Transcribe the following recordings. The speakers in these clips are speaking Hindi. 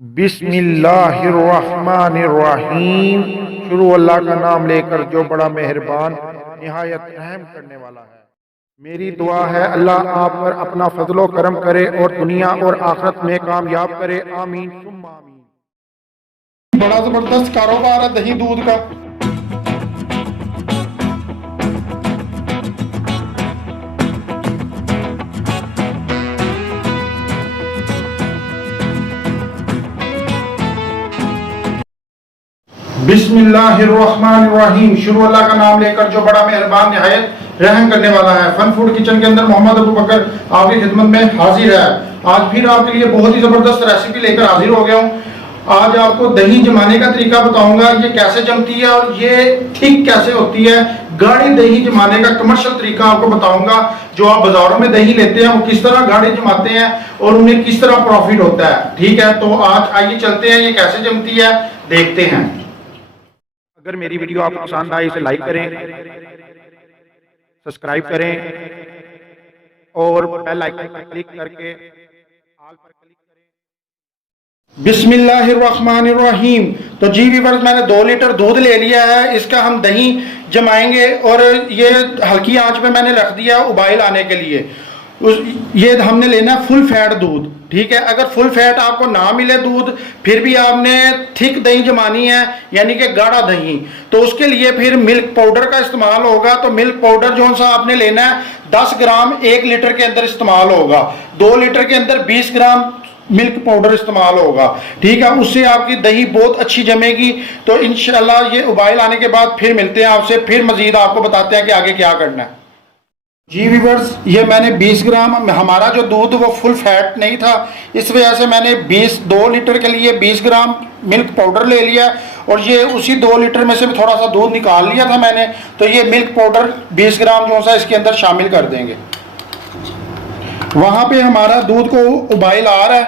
बिस्मिल्लाहिर्रहमानिर्रहीम। शुरू अल्लाह का नाम लेकर जो बड़ा मेहरबान निहायत रहम करने वाला है। मेरी दुआ है अल्लाह आप पर अपना फजलो करम करे और दुनिया और आखिरत में कामयाब करे। आमीन सुम्मा आमीन। बड़ा जबरदस्त कारोबार है दही दूध का। बिस्मिल्लाहिर्रहमानिर्रहीम। शुरू अल्लाह का नाम लेकर जो बड़ा मेहरबान निहायत रहम करने वाला है। फन फूड किचन के अंदर मोहम्मद अबू बकर आपकी खिदमत में हाजिर है। आज फिर आपके लिए बहुत ही जबरदस्त रेसिपी लेकर हाजिर हो गया हूँ। आज आपको दही जमाने का तरीका बताऊंगा, ये कैसे जमती है और ये थिक कैसे होती है। गाढ़ी दही जमाने का कमर्शियल तरीका आपको बताऊंगा। जो आप बाजारों में दही लेते हैं वो किस तरह गाढ़ी जमाते हैं और उन्हें किस तरह प्रॉफिट होता है। ठीक है, तो आज आइए चलते हैं, ये कैसे जमती है देखते हैं। अगर मेरी वीडियो आपको पसंद आए इसे लाइक करें, सब्सक्राइब करें और बेल आइकन पर क्लिक करके ऑल पर क्लिक करें। बिस्मिल्लाहिर्रहमानिर्रहीम। तो जी व्यूअर्स, मैंने 2 लीटर दूध ले लिया है। इसका हम दही जमाएंगे और ये हल्की आंच पे मैंने रख दिया उबाइल आने के लिए। ये हमने लेना फुल फैट दूध। ठीक है, अगर फुल फैट आपको ना मिले दूध, फिर भी आपने थिक दही जमानी है यानी कि गाढ़ा दही, तो उसके लिए फिर मिल्क पाउडर का इस्तेमाल होगा। तो मिल्क पाउडर जो सा आपने लेना है 10 ग्राम 1 लीटर के अंदर इस्तेमाल होगा। 2 लीटर के अंदर 20 ग्राम मिल्क पाउडर इस्तेमाल होगा। ठीक है, उससे आपकी दही बहुत अच्छी जमेगी। तो इंशाल्लाह ये उबाइल आने के बाद फिर मिलते हैं आपसे, फिर मजीद आपको बताते हैं कि आगे क्या करना है। जी व्यूअर्स, ये मैंने 20 ग्राम, हमारा जो दूध वो फुल फैट नहीं था, इस वजह से मैंने 2 लीटर के लिए 20 ग्राम मिल्क पाउडर ले लिया और ये उसी 2 लीटर में से भी थोड़ा सा दूध निकाल लिया था मैंने। तो ये मिल्क पाउडर 20 ग्राम जो सा इसके अंदर शामिल कर देंगे। वहाँ पे हमारा दूध को उबाइल आ रहा है।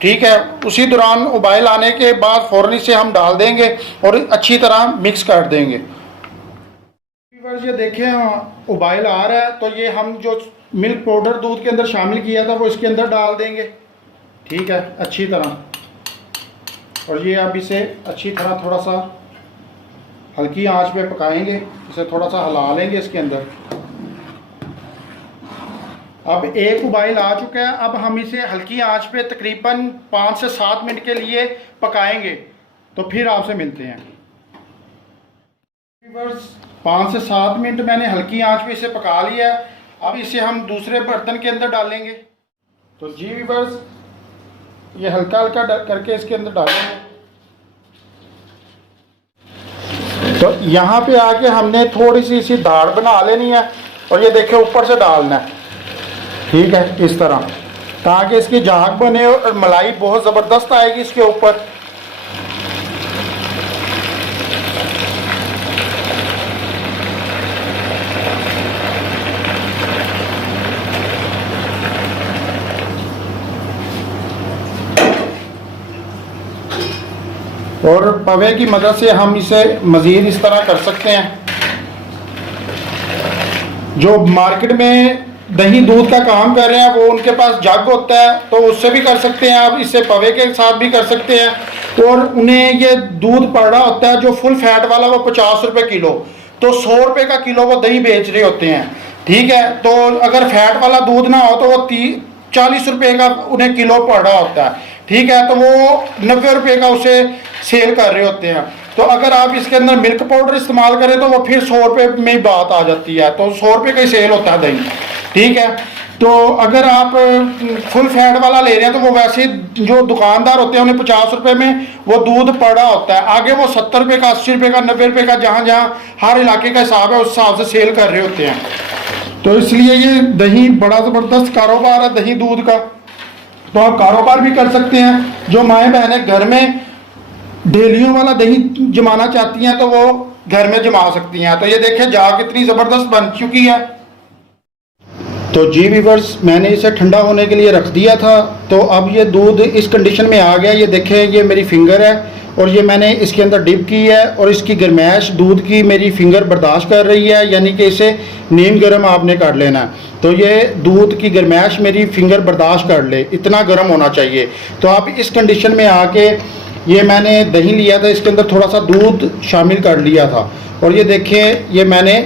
ठीक है, उसी दौरान उबाइल आने के बाद फ़ौरन से हम डाल देंगे और अच्छी तरह मिक्स कर देंगे। ये देखें उबाइल आ रहा है, तो ये हम जो मिल्क पाउडर दूध के अंदर शामिल किया था वो इसके अंदर डाल देंगे। ठीक है, अच्छी तरह। और ये अब इसे अच्छी तरह थोड़ा सा हल्की आंच पे पकाएंगे। इसे थोड़ा सा हिला लेंगे इसके अंदर। अब एक उबाइल आ चुका है। अब हम इसे हल्की आंच पे तकरीबन 5 से 7 मिनट के लिए पकाएंगे। तो फिर आपसे मिलते हैं। 5 से 7 मिनट मैंने हल्की आंच पे इसे पका लिया। अब इसे हम दूसरे बर्तन के अंदर डालेंगे। तो जी व्यूअर्स, ये हल्का हल्का करके इसके अंदर डालेंगे। तो यहाँ पे आके हमने थोड़ी सी इसी दाढ़ बना लेनी है और ये देखिए ऊपर से डालना है। ठीक है, इस तरह, ताकि इसकी झाग बने और मलाई बहुत ज़बरदस्त आएगी इसके ऊपर। और पवे की मदद से हम इसे मज़ीद इस तरह कर सकते हैं। जो मार्केट में दही दूध का काम कर रहे हैं वो उनके पास जग होता है, तो उससे भी कर सकते हैं आप। इससे पवे के साथ भी कर सकते हैं। और उन्हें ये दूध पड़ रहा होता है जो फुल फैट वाला, वो 50 रुपये किलो, तो 100 रुपये का किलो वो दही बेच रहे होते हैं। ठीक है, तो अगर फैट वाला दूध ना हो तो वो 40 रुपये का उन्हें किलो पड़ रहा होता है। ठीक है, तो वो 90 रुपये का उसे सेल कर रहे होते हैं। तो अगर आप इसके अंदर मिल्क पाउडर इस्तेमाल करें तो वो फिर 100 रुपये में बात आ जाती है। तो 100 रुपये का ही सेल होता है दही। ठीक है, तो अगर आप फुल फैट वाला ले रहे हैं तो वो वैसे जो दुकानदार होते हैं उन्हें 50 रुपये में वो दूध पड़ा होता है। आगे वो 70 रुपये का, 80 रुपये का, 90 रुपये का, जहाँ जहाँ हर इलाके का हिसाब है उस हिसाब से सेल कर रहे होते हैं। तो इसलिए ये दही बड़ा ज़बरदस्त कारोबार है दही दूध का। तो आप कारोबार भी कर सकते हैं। जो माएँ बहनें घर में डेलियों वाला दही जमाना चाहती हैं तो वो घर में जमा सकती हैं। तो ये देखें जाग कितनी ज़बरदस्त बन चुकी है। तो जी व्यूअर्स, मैंने इसे ठंडा होने के लिए रख दिया था। तो अब ये दूध इस कंडीशन में आ गया। ये देखें, ये मेरी फिंगर है और ये मैंने इसके अंदर डिप की है और इसकी गर्मैश दूध की मेरी फिंगर बर्दाश्त कर रही है, यानी कि इसे नीम गर्म आपने कर लेना है। तो ये दूध की गर्मैश मेरी फिंगर बर्दाश्त कर ले, इतना गर्म होना चाहिए। तो आप इस कंडीशन में आके, ये मैंने दही लिया था, इसके अंदर थोड़ा सा दूध शामिल कर लिया था और ये देखें ये मैंने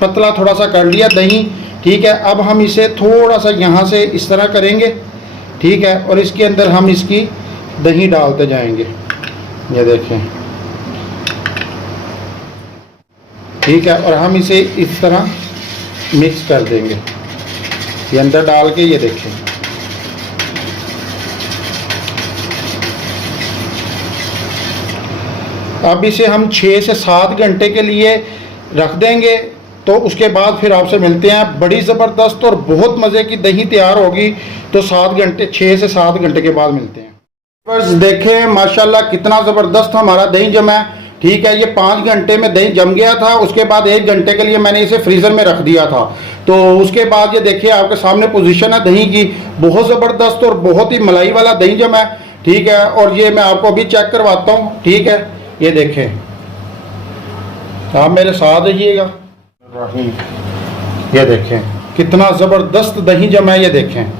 पतला थोड़ा सा कर लिया दही, ठीक है। अब हम इसे थोड़ा सा यहाँ से इस तरह करेंगे, ठीक है, और इसके अंदर हम इसकी दही डालते जाएंगे, ये देखें, ठीक है। और हम इसे इस तरह मिक्स कर देंगे, ये अंदर डाल के, ये देखें। अब इसे हम 6 से 7 घंटे के लिए रख देंगे, तो उसके बाद फिर आपसे मिलते हैं। बड़ी ज़बरदस्त और बहुत मज़े की दही तैयार होगी, तो 6 से 7 घंटे के बाद मिलते हैं। बस देखें माशाल्लाह कितना ज़बरदस्त हमारा दही जमा है, ठीक है। ये 5 घंटे में दही जम गया था, उसके बाद 1 घंटे के लिए मैंने इसे फ्रीज़र में रख दिया था। तो उसके बाद ये देखिए आपके सामने पोजीशन है दही की, बहुत ज़बरदस्त और बहुत ही मलाई वाला दही जमा है, ठीक है। और ये मैं आपको अभी चेक करवाता हूँ, ठीक है। ये देखें, आप मेरे साथ रहिएगा। ये देखें कितना ज़बरदस्त दही जमा है, ये देखें,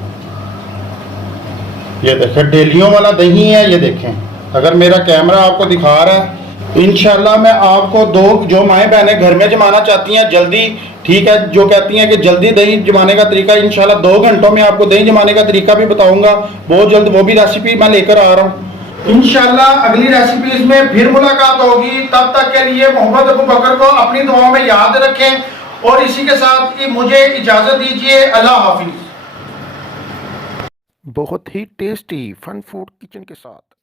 ये देखें डेलियों वाला दही है। ये देखें, अगर मेरा कैमरा आपको दिखा रहा है, इंशाल्लाह मैं आपको जो माएँ बहनें घर में जमाना चाहती हैं जल्दी, ठीक है, जो कहती हैं कि जल्दी दही जमाने का तरीका, इंशाल्लाह 2 घंटों में आपको दही जमाने का तरीका भी बताऊंगा बहुत जल्द, वो भी रेसिपी मैं लेकर आ रहा हूँ। इंशाल्लाह अगली रेसिपीज में फिर मुलाकात होगी, तब तक के लिए मोहम्मद अबू बकर को अपनी दुआओं में याद रखें और इसी के साथ ही मुझे इजाज़त दीजिए। अल्लाह हाफिज। बहुत ही टेस्टी फन फूड किचन के साथ